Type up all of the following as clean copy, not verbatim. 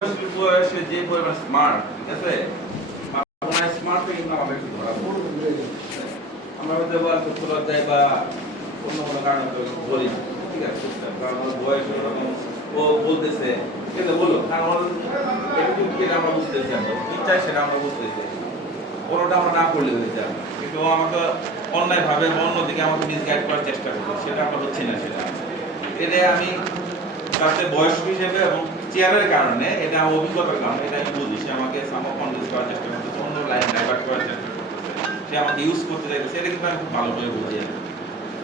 বয়সে যে পরিমাণ স্মার্ট, ঠিক আছে, স্মার্ট হয়ে কিন্তু আমাদের একটু ধরা আমরা হয়তো বা চক্ষু লজ্জায় বা অন্য কোনো কারণে ধরি না, ঠিক আছে, কারণ আমার বয়স ওরকম ও বলতেছে কিন্তু বলো, কারণ একটু আমরা বুঝতেছি, আমরা কি চাই সেটা আমরা বুঝতেছি, কোনোটা আমরা না করলে হয়ে যায়, কিন্তু ও আমাকে অন্যায়ভাবে বা অন্যদিকে আমাকে মিসগাইড করার চেষ্টা করবে, সেটা আমরা হচ্ছি না, সেটা এতে আমি তাতে বয়স হিসেবে এবং চেয়ারের কারণে, এটা আমার অভিজ্ঞতার কারণে, এটা আমি বুঝি, সে আমাকে সামা কনভিন্স করার চেষ্টা করতেছে, অন্য লাইন ডাইভার্ট করার চেষ্টা করতেছে, সে আমাকে ইউজ করতে চাইতেছে, এটা কিন্তু আমি খুব ভালো করে বুঝি।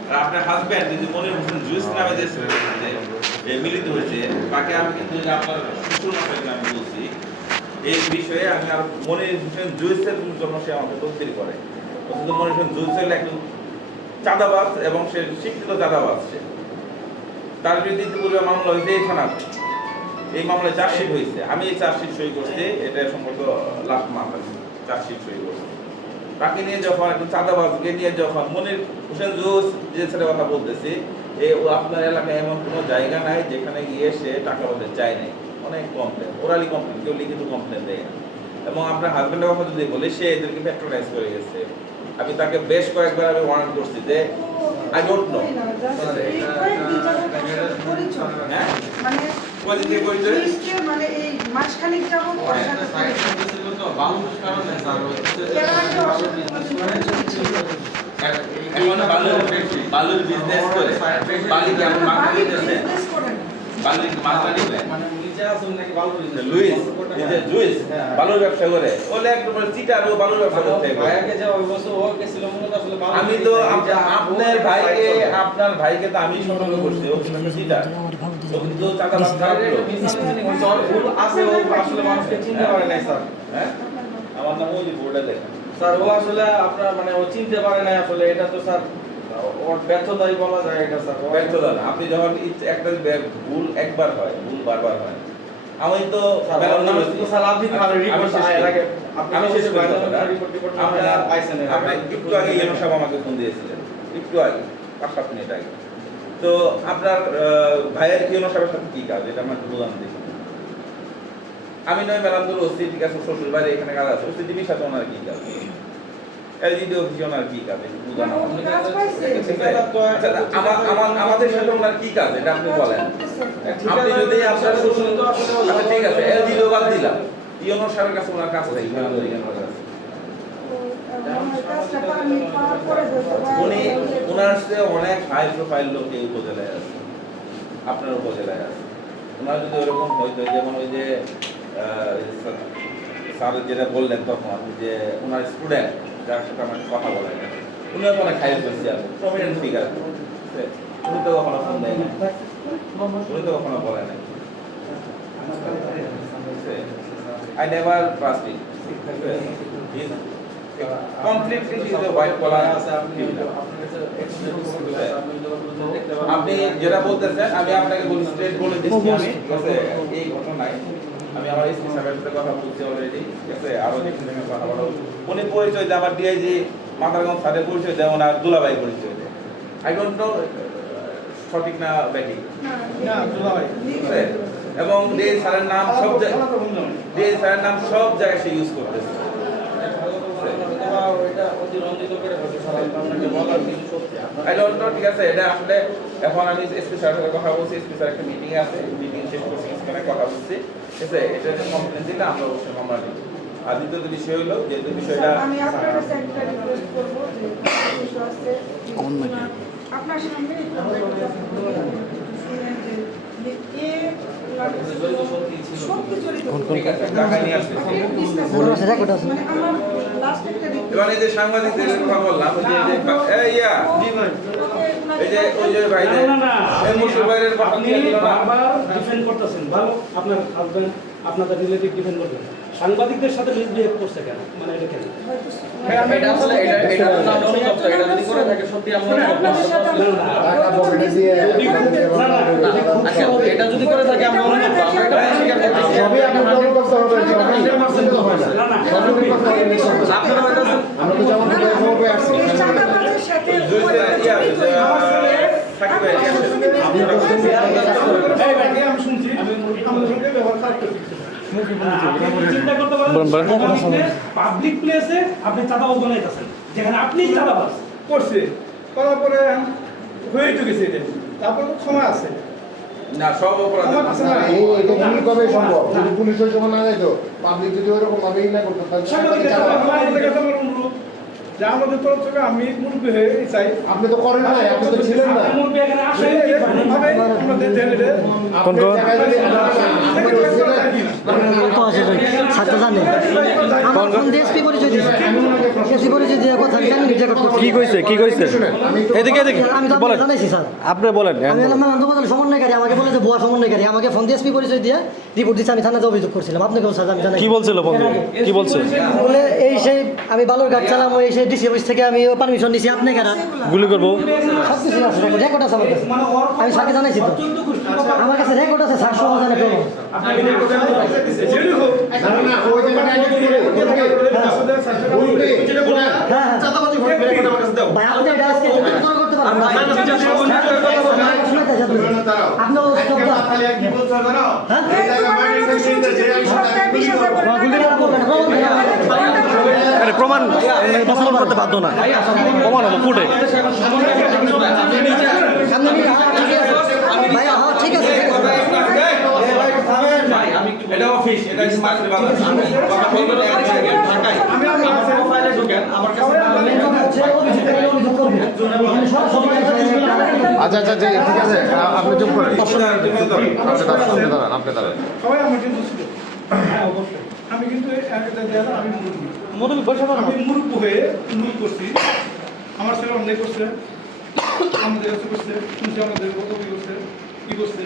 আর আপনার হাজব্যান্ড যদি মনির হোসেন জুইস নামে যে ছেলের সাথে মিলিত হয়েছে, তাকে আমি কিন্তু আপনার শ্বশুর মশাইকে আমি বলছি এই বিষয়ে, আমি আর মনির হোসেন জুইসের জন্য সে আমাকে তফসিল করে, অথচ মনির হোসেন জুইসের একজন চাঁদাবাজ এবং সে শিক্ষিত চাঁদাবাজ, সে তার বিরুদ্ধে ইতিপূর্বে মামলা হয়েছে এই থানাতে, এই মামলায় চার্জশিট হয়েছে, আমি এই চার্জশিট সই করছি, এটা সম্ভবত লাস্ট মামলা চার্জশিট সই করছি। তাকে নিয়ে যখন একটু চাঁদাবাজকে নিয়ে যখন মনির হোসেন জুস যে ছেলে কথা বলতেছি, আপনার এলাকায় এমন কোনো জায়গা নাই যেখানে গিয়ে সে টাকা পয়সা চায় নাই, অনেক কমপ্লেন, ওরালি কমপ্লেন, কেউ লিখিত কমপ্লেন দেয় না। এবং আপনার হাজবেন্ডের কথা যদি বলি, সে এদেরকে প্যাট্রোনাইজ করে গেছে, আমি তাকে বেশ কয়েকবার আমি ওয়ার্ন করছি যে আই ডোন্ট নো মানে এই মাসখানেক যাবত বালুর বিজনেস করে, বালি কেমন মার্কেট দিতেছে, বালুর মার্কেট মানে লুইস যে জুইস বালুর ব্যবসা করে, ওলে একদম চিটার ও বালুর ব্যবসা করতে ভাইকে যে ওই বছর ও গেছিল মূলত আসলে আমি তো আপনার ভাইকে তো আমি সতর্ক করছি, ও চিটার, ও কিন্তু টাকা বাদ থাকলো ভুল আছে, ও আসলে মানুষকে চিনতে পারে নাই স্যার। হ্যাঁ, আমার নাম ওই বোর্ডে লেখা স্যার, ও আসলে আপনার মানে ও চিনতে পারে নাই আসলে, এটা তো স্যার ওর ব্যর্থতাই বলা যায়, এটা স্যার ব্যর্থতা না। আপনি যখন একটা ভুল একবার হয়, ভুল বারবার হয়, আমি তো স্যার আপনি রিপোর্ট এর আগে আমি শেষ করে রিপোর্ট আপনারা পাইছেন, আপনি একটু আগে ইয়েনো সাহেব আমাকে ফোন দিয়েছিলেন, একটু আগে 5-7 মিনিট আগে। তো আপনার ভাইয়ের ইয়েনো সাহেবের সাথে কি কাজ, এটা আমার বুঝান দেখি। আমি নয় মেলান্দুর ওসি, ঠিক আছে, শ্বশুর বাড়ি এখানে কাজ আছে, ওসি টিভির সাথে ওনার কি কাজ, এলজিডি অফিসে ওনার কি কাজ, বুঝান আমাদের সাথে ওনার কি কাজ, এটা আপনি বলেন। আপনি যদি আপনার শ্বশুর, আচ্ছা ঠিক আছে, এলজিডিও বাদ দিলাম, ইয়েনো সাহেবের কাছে ওনার কাজ আছে, উনি ওনার সাথে অনেক হাই প্রোফাইল লোক এই উপজেলায় আছে, আপনার উপজেলায় আছে। ওনার যদি ওরকম হইতো, যেমন ওই যে স্যার যেটা বললেন তখন যে ওনার স্টুডেন্ট যার সাথে আমার কথা বলা যায়, উনিও তো অনেক হাই প্রফেশনাল প্রমিনেন্ট ফিগার, উনি তো কখনো ফোন দেয় না, উনি তো কখনো বলে নাই, I never trust him. Completely is a white collar. আপনি যেটা বলতেছেন আমি আপনাকে বলি, স্ট্রেট বলে দিচ্ছি, আমি ঠিক আছে, এই ঘটনায় আমি আমার এসপি সাহেবের সাথে কথা বলছি অলরেডি, ঠিক আছে, আরো দেখুন কথা বলা, উনি পরিচয় দেয় আমার ডিআইজি মাথারগঞ্জ স্যারের পরিচয় দেয়, ওনার দুলাভাই পরিচয় দেয়, আই ডোন্ট নো সঠিক না ব্যাটিং না দুলাভাই, ঠিক আছে, এবং ডিআই স্যারের নাম সব জায়গায়, ডিআই স্যারের নাম সব জায়গায় সে ইউজ করতেছে। ঠিক আছে, এটা আসলে এখন আমি এসপি স্যারের সাথে কথা বলছি, এসপি স্যার একটা মিটিং আছে, মিটিং শেষ করছি, কিছুক্ষণে কথা বলছি, ঠিক আছে, এটা কমপ্লেন দিলে আমরা অবশ্যই মামলা নিব। আর দ্বিতীয় বিষয় হলো, যেহেতু বিষয়টা আমি আপনার কাছে একটা রিকোয়েস্ট করব যে আপনার সামনে এবার এই যে সাংবাদিকদের কথা বললাম, এই যে ওই যে ভাই বাইরের ডিফেন্ড করতেছেন, ভালো আপনার হাজবেন্ড আপনাদের রিলেটিভ ডিফেন্ড করবেন, সাংবাদিকদের সাথে মিসবিহেভ করছে কেন, মানে এটা কেন? এটা আসলে এটা তো না অনুতপ্ত, এটা যদি করে থাকে সত্যি আমরা এটা যদি করে থাকে আমরা অনুতপ্ত, আমরা এটা স্বীকার করতেছি, সবই আমরা অনুতপ্ত হবে, না না আপনারা হইতাছেন, আমরা তো যেমন খবর আসছি আমি শুনছি, আমি আমাদের সঙ্গে ব্যবহার করতে চিন্তা করতে পারেন পাবলিক প্লেসে আপনি চাঁদাবাজ বানাইতেছেন, যেখানে আপনি চাঁদাবাজ। করছে করার পরে হয়ে তো গেছে এটা, তারপর তো ক্ষমা আছে। না সব অপরাধ আমার কাছে না। এটা ভুল কবে সম্ভব? যদি পুলিশ ওই সময় না যেত, পাবলিক যদি ওরকম ভাবেই না করতো, তাহলে সাংবাদিকের কাছে আমাদের কাছে আমার অনুরোধ যে আমাদের তরফ থেকে আমি মুরব্বী হয়ে চাই আপনি তো করেন নাই, আপনি তো ছিলেন না। মুরব্বী এখানে আসে এরকমভাবে আমাদের জেলে আপনার জায়গায় যদি ছাত্র জানে আমার ফোন দিয়ে এসপি পরিচয় দিয়েছে, এসপি পরিচয় দিয়ে কথা জানি রেকর্ড করছি। কি কইছে কি কইছে এদিকে এদিকে আমি তো বলেন, জানাইছি স্যার। আপনি বলেন। আমি হলাম আন্দোলন সমন্বয়কারী, আমাকে বলে যে ভুয়া সমন্বয়কারী, আমাকে ফোন দিয়ে এসপি পরিচয় দিয়ে রিপোর্ট দিচ্ছে, আমি থানাতে অভিযোগ করছিলাম। আপনাকেও স্যার আমি জানাই কি বলছিল বন্ধু, কি বলছে? বলে এই সেই আমি বালুর ঘাট চালাম, এই সেই ডিসি অফিস থেকে আমি পারমিশন দিছি, আপনি কারা গুলি করবো? সব কিছু আছে, রেকর্ড আছে আমার কাছে, আমি স্যারকে জানাইছি তো, আমার কাছে রেকর্ড আছে, স্যার সহ জানে প্রমাণ। জেলে হোক না, না, ওই জায়গায় আগে কি বলবে? হ্যাঁ হ্যাঁ ভাই, আপনি এটা আজকে উত্তর করতে পারবেন না। আপনি আরে প্রমাণ বাস্তবায়ন করতে বাধ্য না, প্রমাণ হলো কোর্টে। ভাই হ্যাঁ ঠিক আছে, এটা অফিস, এটা স্মার্ট বাংলাদেশ। আচ্ছা আচ্ছা জি, ঠিক আছে, আপনি চুপ করেন, আপনি দাঁড়ান, আপনি দাঁড়ান। সবাই আমার কিন্তু ছিল। আমি কিন্তু আমি মুরব্বী, আমি মুরব্বী হয়ে মুরব্বী করছি, আমার ছেলে অন্যায় করছে, আমাদের কাছে করছে, শুনছি আমাদের কত কি করছে, কি করছে,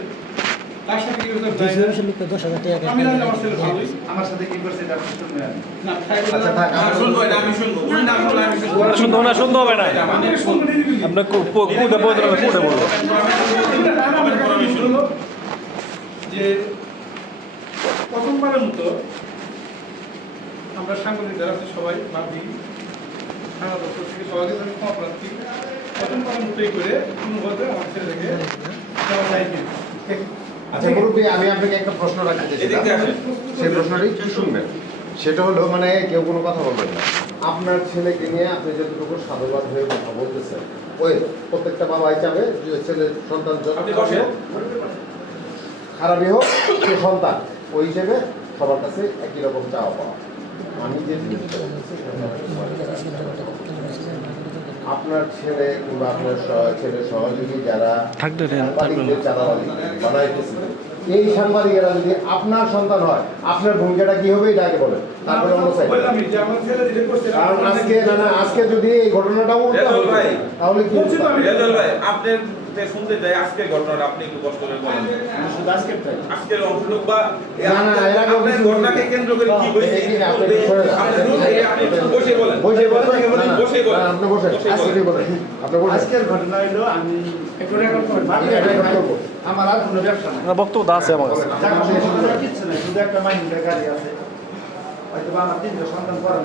তার সাথে কি করছে আমি জানি না। 10,000 টাকা আমি জানি আমার ছেলে ভালোই। আমার সাথে কি করছে এটা শুনবে না, আচ্ছা থাক, না, শুনবো, এটা আমি শুনবো। উনি না শুনলে আমি শুনবো। শুনতে হবে না, শুনতে হবে না। আমি শুনবো নিরিবিলি। আপনার কোর্টে বলতে হবে, কোর্টে বলবো। আমার কাছে হলো যে প্রথমবারের মতো আমরা সাংবাদিক যারা আছে সবাই ভাবি থানা দপ্তর থেকে সবাইকে আমি ক্ষমা প্রার্থী, প্রথমবারের মতোই করে কোনোভাবে আমার ছেলেকে দেওয়া যায় কি। আচ্ছা মুরব্বী, আমি আপনাকে একটা প্রশ্ন রাখতে এদিকে চাই, আসেন। সেই প্রশ্নটি একটু শুনবেন। সেটা হলো মানে কেউ কোনো কথা বলবেন না। আপনার ছেলেকে নিয়ে আপনি যতটুকু সাধুবাদ হয়ে কথা বলতেছেন, ওই প্রত্যেকটা বাবাই চাবে যে ছেলের সন্তান যত আপনি বসেন। খারাপই হোক, সে সন্তান, ওই হিসেবে সবার কাছে একই রকম চাওয়া পাওয়া। আমি যে জিনিসটা বলতেছি, আপনার ছেলে কিংবা আপনার ছেলের সহযোগী যারা সাংবাদিকদের চাঁদাবাজি বানাইতেছিল, এই সাংবাদিকেরা যদি আপনার সন্তান হয়, আপনার ভূমিকাটা কি হবে এটা আগে বলেন, তারপরে অন্য সাইড। বললামই যে আমার ছেলে যেটা করছে কারণ আজকে না আজকে যদি এই ঘটনাটা উল্টা রেজাউল হতো, ভাই, তাহলে কি বলছি তো আমি। রেজাউল ভাই, আপনার যে শুনতে যাই আজকের ঘটনাটা আপনি একটু কষ্ট করে বলেন। শুধু আজকের তাই আজকের অংশটুক বা না, না, এর আগে আপনার কিছু- ঘটনাকে কেন্দ্র করে কি হয়েছে? এই যে আপনি একটু সরে যান। আপনি বসে বলেন। বসে বলেন, বসে না, বসে বলেন। না, আপনি বসেন, বসে আজকে বলেন, আপনি বসেন। আজকের ঘটনা হলো আমি একটু রেকর্ড করেন। এটা রেকর্ড করবো। আমার আর কোনো ব্যবসা নাই, বক্তব্য আছে আমার কাছে। কিচ্ছু নাই, শুধু একটা মাইন্ডের গাড়ি আছে, হয়তো বা আমার 3টা সন্তান পড়া